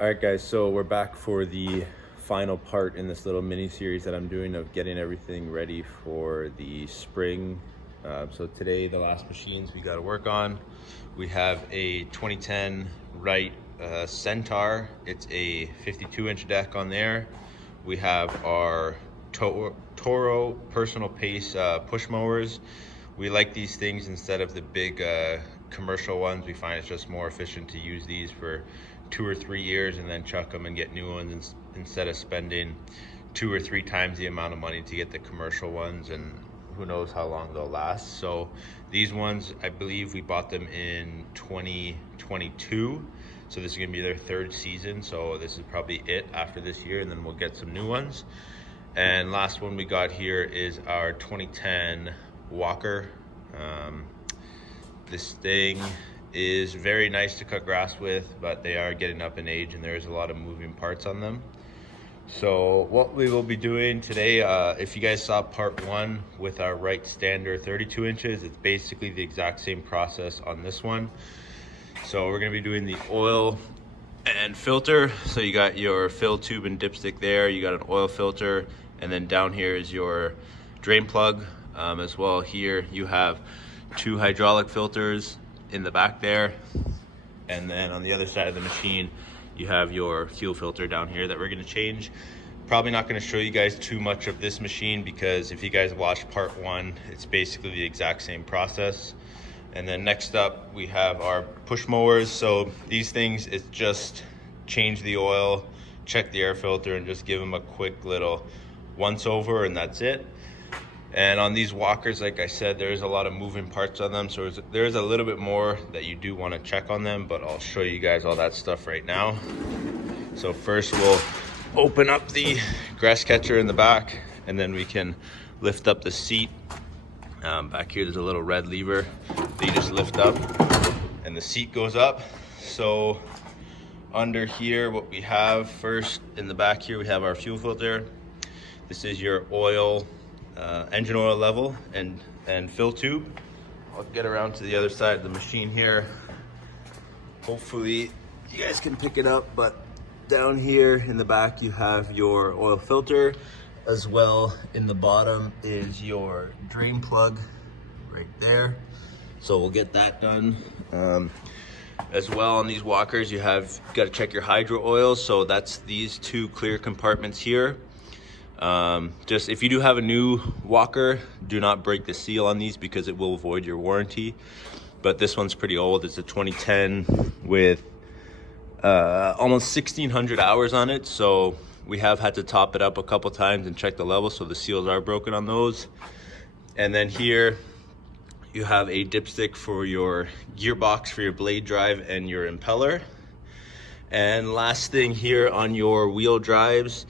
All right, guys, so we're back for the final part in this little mini series that I'm doing of getting everything ready for the spring. So today, the last machines we got to work on, we have a 2010 Wright Sentar. It's a 52-inch deck on there. We have our Toro personal pace push mowers. We like these things instead of the big commercial ones. We find it's just more efficient to use these for 2 or 3 years and then chuck them and get new ones instead of spending 2 or 3 times the amount of money to get the commercial ones, and who knows how long they'll last. So these ones, I believe we bought them in 2022. So this is gonna be their 3rd season. So this is probably it after this year, and then we'll get some new ones. And last one we got here is our 2010 Walker. This thing is very nice to cut grass with, but they are getting up in age and there's a lot of moving parts on them. So what we will be doing today, if you guys saw part 1 with our Wright standard 32 inches, it's basically the exact same process on this one. So we're going to be doing the oil and filter. So you got your fill tube and dipstick there, you got an oil filter, and then down here is your drain plug. As well, here you have 2 hydraulic filters in the back there, and then on the other side of the machine you have your fuel filter down here that we're going to change. Probably not going to show you guys too much of this machine because if you guys watched part 1, it's basically the exact same process. And then next up we have our push mowers. So these things, it's just change the oil, check the air filter, and just give them a quick little once over, and that's it. And on these walkers, like I said, there's a lot of moving parts on them, so there's a little bit more that you do want to check on them, but I'll show you guys all that stuff right now. So first we'll open up the grass catcher in the back, and then we can lift up the seat. Back here there's a little red lever that you just lift up and the seat goes up. So under here, what we have first in the back here, we have our fuel filter. This is your oil, engine oil level and fill tube. I'll get around to the other side of the machine here. Hopefully you guys can pick it up, but down here in the back you have your oil filter. As well, in the bottom is your drain plug right there. So we'll get that done. As well, on these walkers you have got to check your hydro oil. So that's these 2 clear compartments here. Just if you do have a new walker, do not break the seal on these because it will void your warranty. But this one's pretty old. It's a 2010 with almost 1,600 hours on it. So we have had to top it up a couple times and check the level, so the seals are broken on those. And then here you have a dipstick for your gearbox, for your blade drive and your impeller. And last thing here on your wheel drives,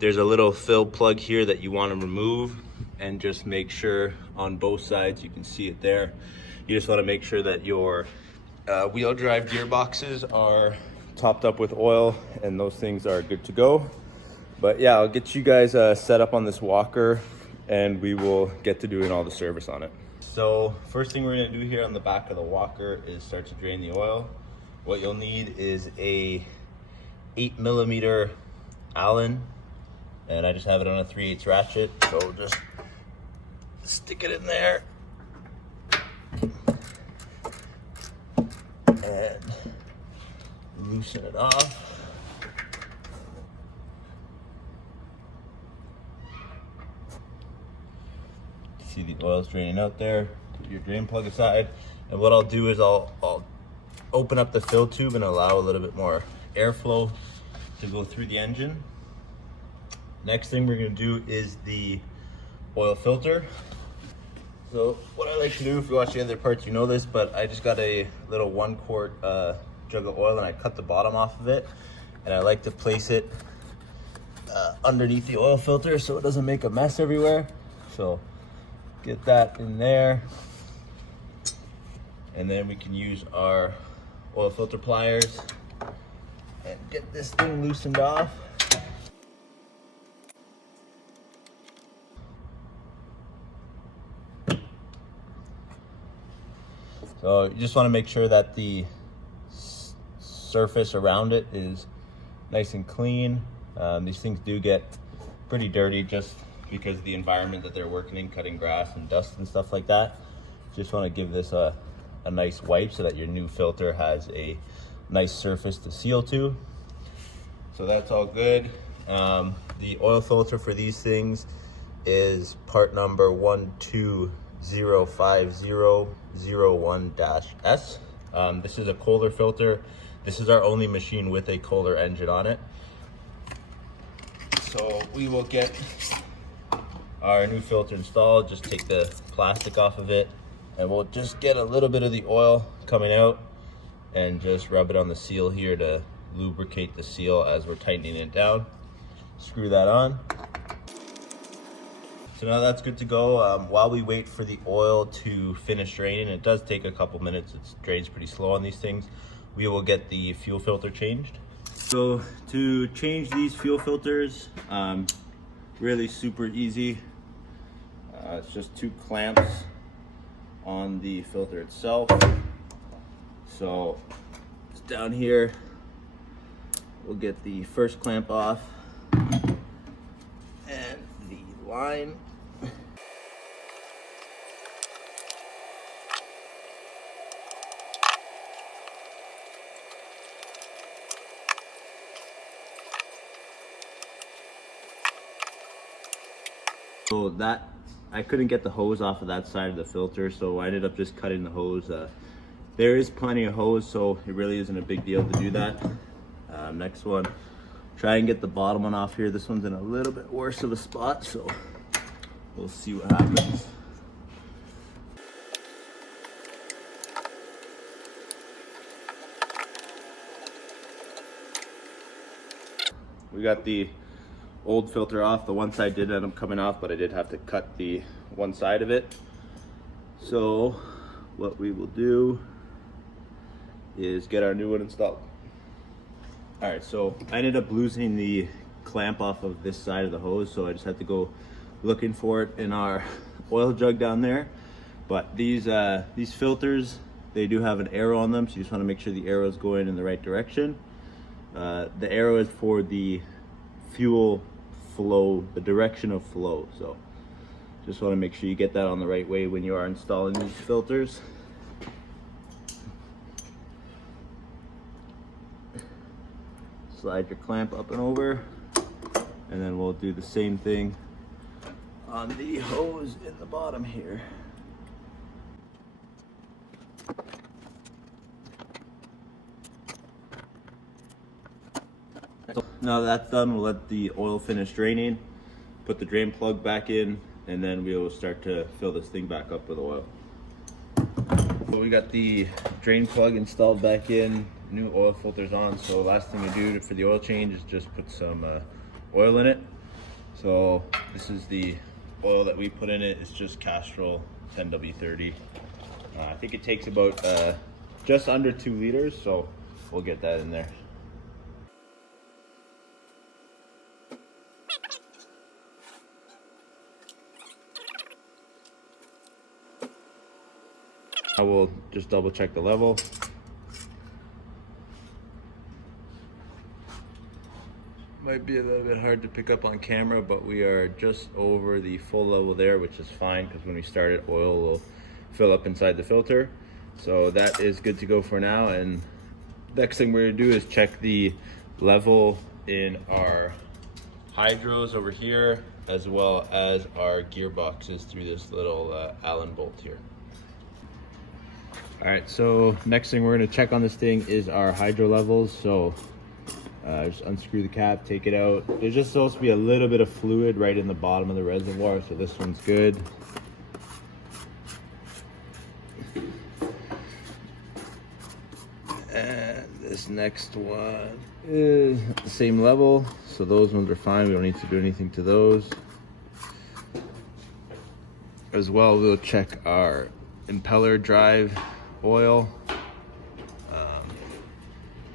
there's a little fill plug here that you want to remove, and just make sure on both sides, you can see it there. You just want to make sure that your wheel drive gearboxes are topped up with oil and those things are good to go. But yeah, I'll get you guys set up on this walker and we will get to doing all the service on it. So first thing we're going to do here on the back of the walker is start to drain the oil. What you'll need is a 8mm Allen, and I just have it on a 3/8 ratchet. So just stick it in there and loosen it off. See the oil's draining out there. Put your drain plug aside, and what I'll do is I'll open up the fill tube and allow a little bit more airflow to go through the engine. Next thing we're going to do is the oil filter. So what I like to do, if you watch the other parts you know this, but I just got a little 1 quart jug of oil and I cut the bottom off of it, and I like to place it underneath the oil filter so it doesn't make a mess everywhere. So get that in there, and then we can use our oil filter pliers and get this thing loosened off. So you just want to make sure that the surface around it is nice and clean. These things do get pretty dirty just because of the environment that they're working in, cutting grass and dust and stuff like that. Just want to give this a nice wipe so that your new filter has a nice surface to seal to. So that's all good. The oil filter for these things is part number 120501-S. This is a Kohler filter. This is our only machine with a Kohler engine on it. So we will get our new filter installed, just take the plastic off of it, and we'll just get a little bit of the oil coming out and just rub it on the seal here to lubricate the seal as we're tightening it down. Screw that on. So now that's good to go. While we wait for the oil to finish draining, it does take a couple minutes. It drains pretty slow on these things. We will get the fuel filter changed. So to change these fuel filters, really super easy. It's just 2 clamps on the filter itself. So it's down here. We'll get the first clamp off and the line. So that, I couldn't get the hose off of that side of the filter, so I ended up just cutting the hose. There is plenty of hose, so it really isn't a big deal to do that. Next one, try and get the bottom one off here. This one's in a little bit worse of a spot, so we'll see what happens. We got the old filter off. The one side did end up coming off, but I did have to cut the one side of it. So what we will do is get our new one installed. All right, so I ended up losing the clamp off of this side of the hose, so I just had to go looking for it in our oil jug down there. But these filters, they do have an arrow on them, so you just want to make sure the arrow is going in the right direction. The arrow is for the fuel flow, the direction of flow. So just want to make sure you get that on the right way when you are installing these filters. Slide your clamp up and over, and then we'll do the same thing on the hose in the bottom here. Now that that's done, we'll let the oil finish draining, put the drain plug back in, and then we will start to fill this thing back up with oil. So we got the drain plug installed back in, new oil filters on. So last thing to do for the oil change is just put some oil in it. So this is the oil that we put in it. It's just Castrol 10W30. I think it takes about just under 2 liters, so we'll get that in there. I will just double check the level. Might be a little bit hard to pick up on camera, but we are just over the full level there, which is fine because when we start it, oil will fill up inside the filter. So that is good to go for now. And next thing we're gonna do is check the level in our hydros over here, as well as our gearboxes through this little Allen bolt here. All right, so next thing we're gonna check on this thing is our hydro levels. So just unscrew the cap, take it out. There's just supposed to be a little bit of fluid right in the bottom of the reservoir, so this one's good. And this next one is the same level, so those ones are fine. We don't need to do anything to those. As well, we'll check our impeller drive oil.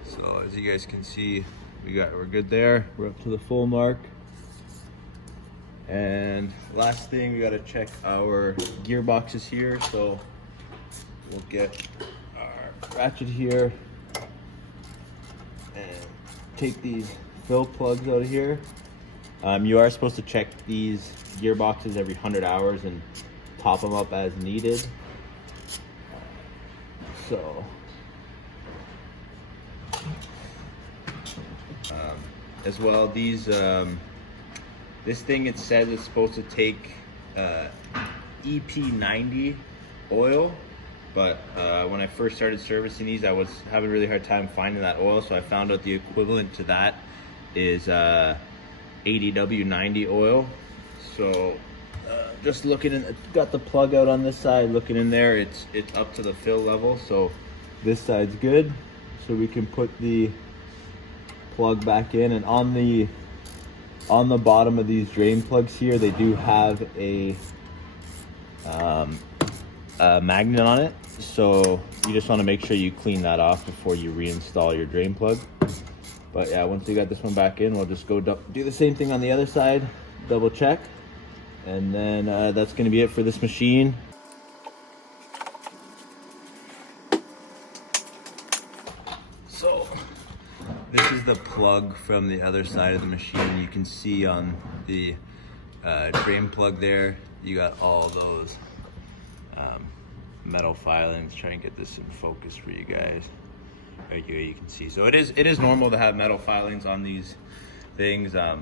So as you guys can see, we're good there. We're up to the full mark. And last thing, we got to check our gearboxes here. So we'll get our ratchet here and take these fill plugs out of here. You are supposed to check these gearboxes every 100 hours and top them up as needed. So as well, these this thing, it says it's supposed to take EP90 oil, but when I first started servicing these, I was having a really hard time finding that oil, so I found out the equivalent to that is 80W90 oil. So just looking in, got the plug out on this side, looking in there, it's up to the fill level, so this side's good. So we can put the plug back in, and on the bottom of these drain plugs here, they do have a magnet on it, so you just want to make sure you clean that off before you reinstall your drain plug. But yeah, once we got this one back in, we'll just go do the same thing on the other side, double check, and then that's going to be it for this machine. So this is the plug from the other side of the machine. You can see on the drain plug there, you got all those metal filings. Try and get this in focus for you guys. Right here you can see. So it is normal to have metal filings on these things. So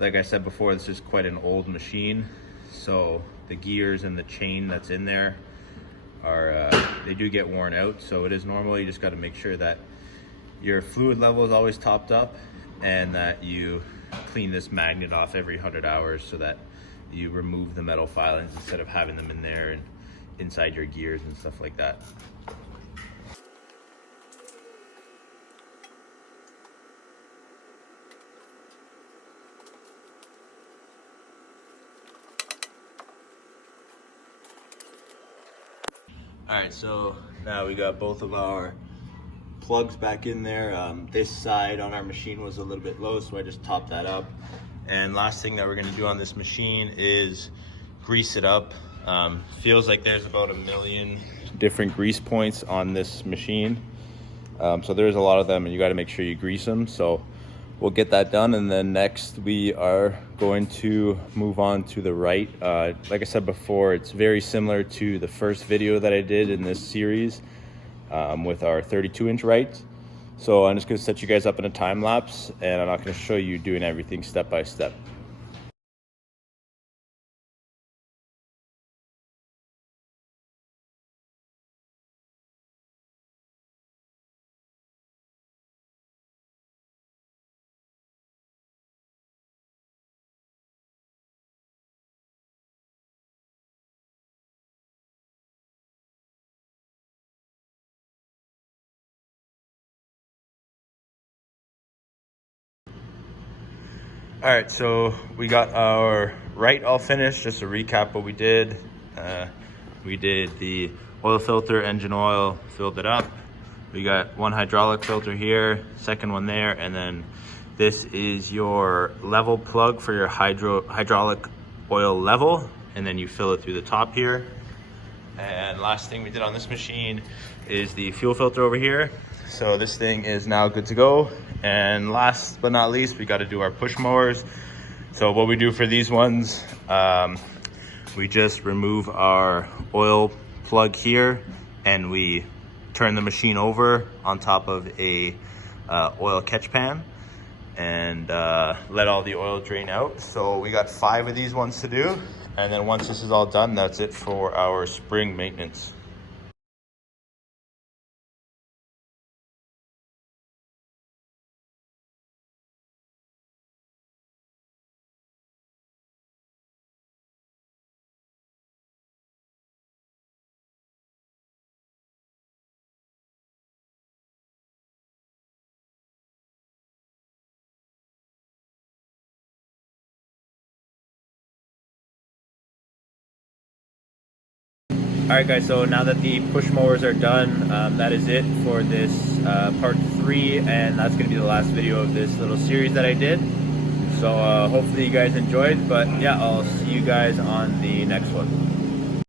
like I said before, this is quite an old machine, so the gears and the chain that's in there are they do get worn out. So it is normal. You just got to make sure that your fluid level is always topped up, and that you clean this magnet off every 100 hours so that you remove the metal filings instead of having them in there and inside your gears and stuff like that. All right, so now we got both of our plugs back in there. This side on our machine was a little bit low, so I just topped that up. And last thing that we're gonna do on this machine is grease it up. Feels like there's about 1 million different grease points on this machine. So there's a lot of them, and you gotta make sure you grease them. So we'll get that done, and then next we are going to move on to the wright. Like I said before, it's very similar to the first video that I did in this series with our 32-inch wright. So I'm just gonna set you guys up in a time lapse, and I'm not gonna show you doing everything step by step. All right, so we got our wright all finished. Just to recap what we did. We did the oil filter, engine oil, filled it up. We got one hydraulic filter here, second one there, and then this is your level plug for your hydraulic oil level, and then you fill it through the top here. And last thing we did on this machine is the fuel filter over here. So this thing is now good to go. And last but not least, we got to do our push mowers. So what we do for these ones, we just remove our oil plug here, and we turn the machine over on top of a oil catch pan, and let all the oil drain out. So we got 5 of these ones to do, and then once this is all done, that's it for our spring maintenance. All right guys, so now that the push mowers are done, that is it for this part 3, and that's gonna be the last video of this little series that I did. So hopefully you guys enjoyed, but yeah, I'll see you guys on the next one.